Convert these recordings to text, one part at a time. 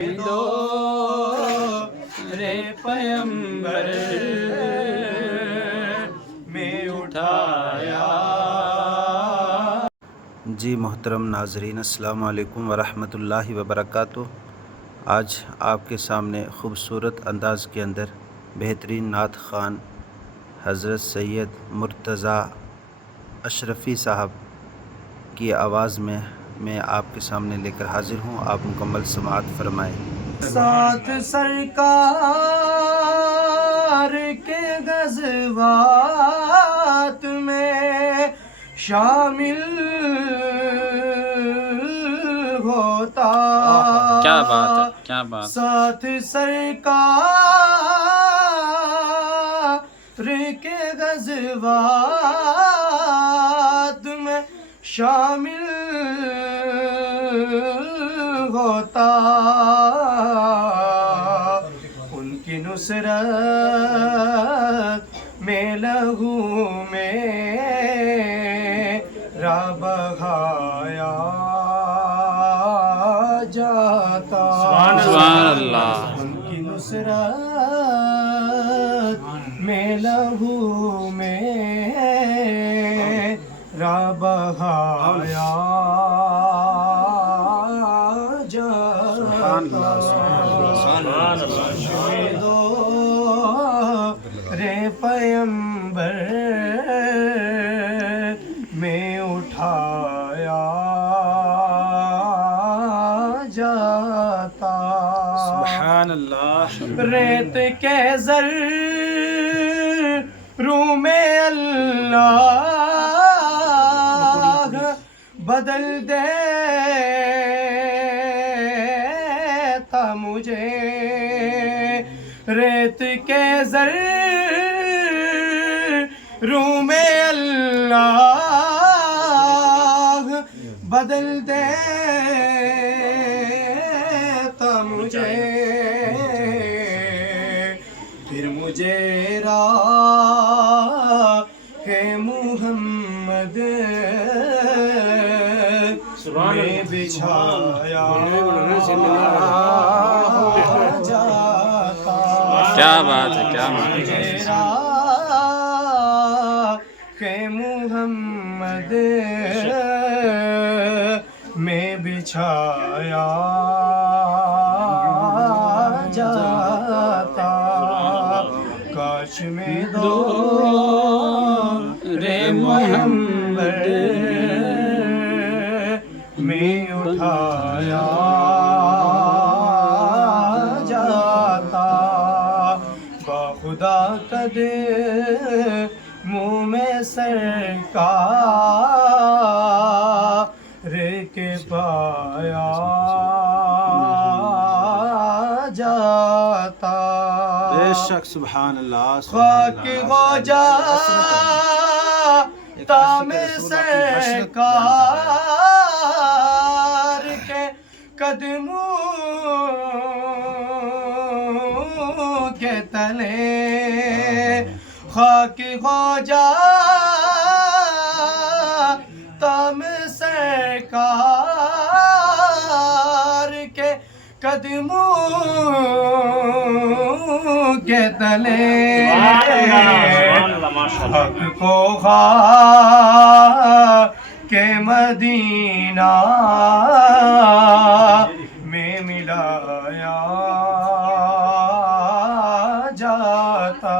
دو رے پیمبر میں اٹھایا۔ جی محترم ناظرین، السلام علیکم ورحمۃ اللہ وبرکاتہ۔ آج آپ کے سامنے خوبصورت انداز کے اندر بہترین نعت خوان حضرت سید مرتضیٰ اشرفی صاحب کی آواز میں آپ کے سامنے لے کر حاضر ہوں۔ آپ مکمل سماعت فرمائیں۔ ساتھ سرکار کے غزوات میں شامل ہوتا، کیا بات ہے، کیا بات۔ ساتھ سرکار کے غزوات میں شامل ہوتا، ان کی نصرت میں لہو میں بہایا جاتا۔ سبحان اللہ۔ ان کی نصرت میں لہو میں بہایا دو رے پیمبر میں اٹھایا جاتا۔ سبحان اللہ۔ ریت کے ذروں میں اللہ بدل دیتا مجھے، ریت کے ذروں میں اللہ بدل دیتا مجھے، پھر مجھے راہ محمد میں بچھایا جاتا۔ کیا بات ہے، کیا بات ہے۔ کہ محمد میں بچھایا جاتا، کاش میں دو رے محمد میں اٹھایا جاتا، باخدا قدموں میں سرکار کے پایا جاتا۔ بے شک سبحان اللہ۔ خاک ہو جاتا میں سرکار کے قدموں کے تلے، خاک ہو جاتا میں سرکار کے قدموں کے تلے، حق کو خاک مدینہ میں ملایا جاتا،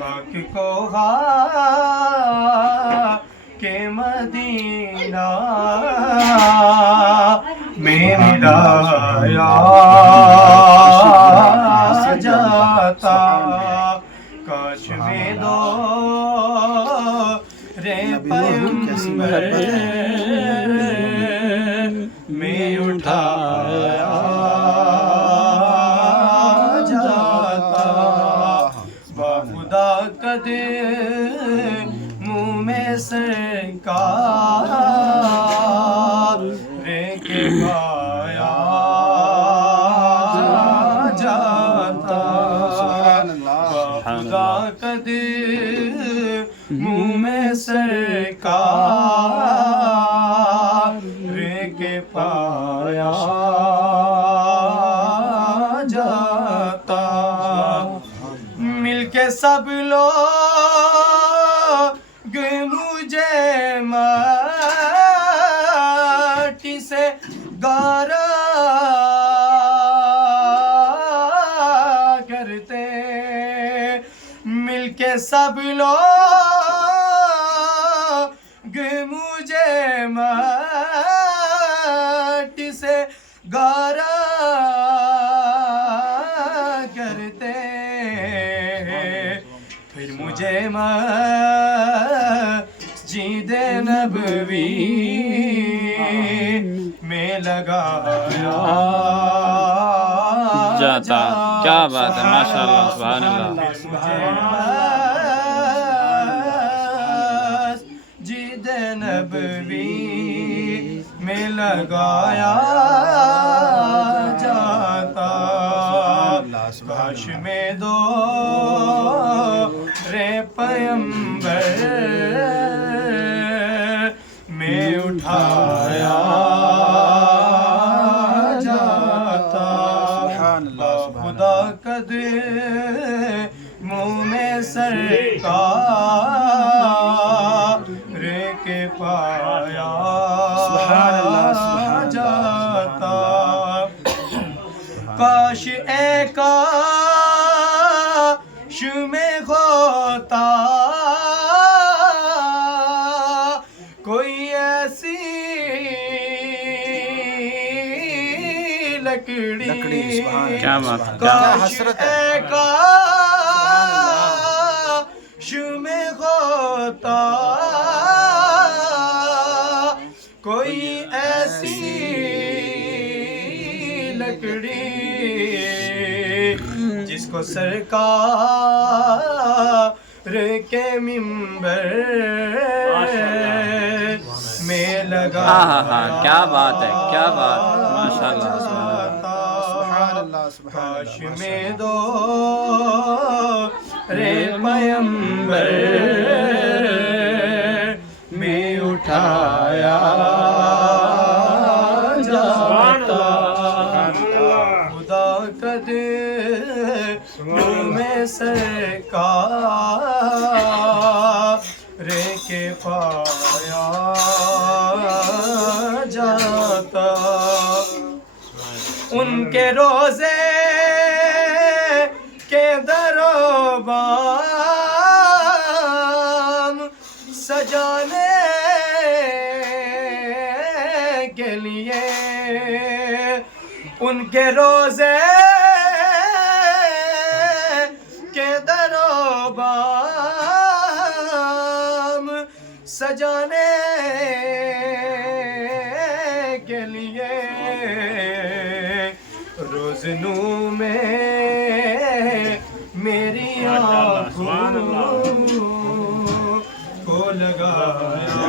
حق کو خاک مدینہ میں ملایا جاتا، کاش میں دو رے پیمبر میں اٹھایا جاتا، باخدا قدموں میں سرکار کے پایا سب لوگ مجھے مٹی سے گارا کرتے مل کے سب لوگ مجھے مٹی سے گارا کرتے پھر مجھے مسجد نبوی میں لگایا جاتا. کیا بات ہے، ماشاء اللہ، سبحان اللہ. مسجد نبوی میں لگایا جاتا. کاش میں دو رے پیمبر میں اٹھایا جاتا. خدا قدموں میں سرکار کے پایا جاتا. کاش اے کاش میں ہوتا کوئی ایسی لکڑی. کیا بات ہے. کاش اے کاش میں ہوتا کوئی ایسی لکڑی جس کو سرکار کے منبر میں لگا. کیا بات ہے، کیا بات، ماشاء اللہ، سبحان اللہ. کاش میں دو رے پیمبر میں اٹھایا جاتا. خدا قدموں میں سرکار کے پایا جاتا. ان کے روزے کے دروبام سجانے کے لیے ان کے روزے کے دروبام سجانے کے لیے روزنوں میں میری آنکھوں کو لگایا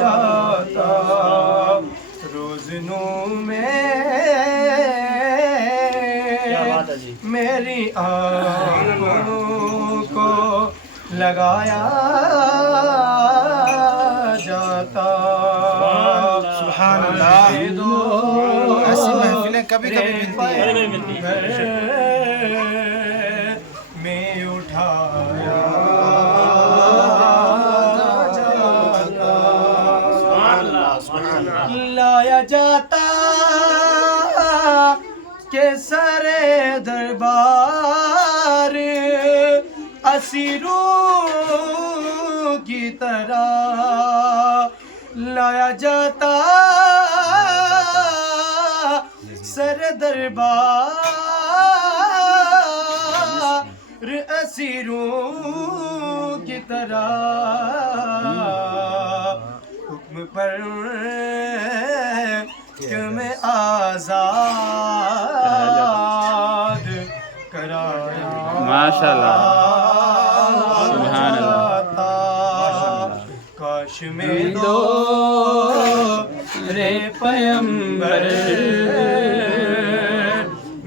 جاتا. روزنوں میں میری آنکھوں کو لگایا جاتا. سبحان اللہ. ایسی محفلیں کبھی کبھی ملتی ہیں. میں اٹھایا جاتا. لایا جاتا کہ سر دربار اسیروں کی طرح لایا جاتا سر دربار اسیروں کی طرح. حکم پر کہ میں آزاد کرایا. ماشاء اللہ، سبحان اللہ. کاش میں دو رے پیمبر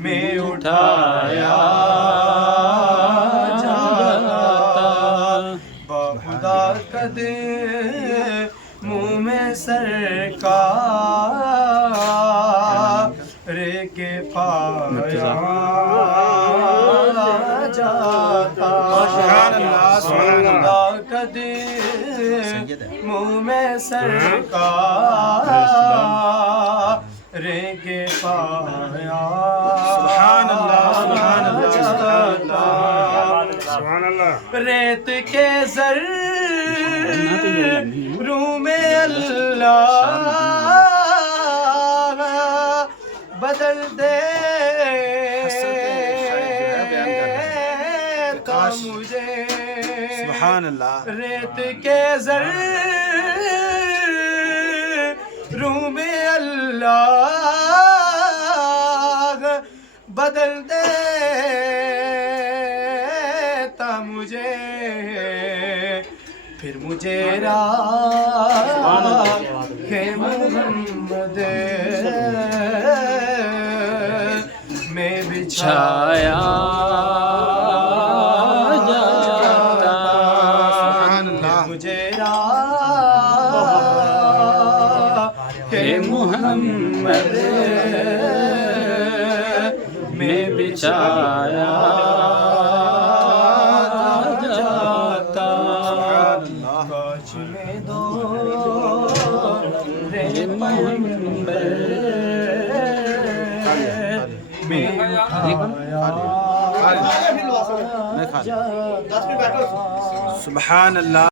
میں اٹھایا جاتا. باخدا قدموں میں سرکار کے پایا خدا کا دل منہ میں سرکار کے پایا سبحان اللہ سبحان اللہ ریت کے ذروں میں اللہ بدل دیتا مجھے سبحان اللہ ریت کے ذروں میں اللہ بدل دیتا مجھے پھر مجھے راہ محمد میں بچھایا جاتا مجھے راہ محمد میں بچھایا جاتا کاش میں دو سبحان اللہ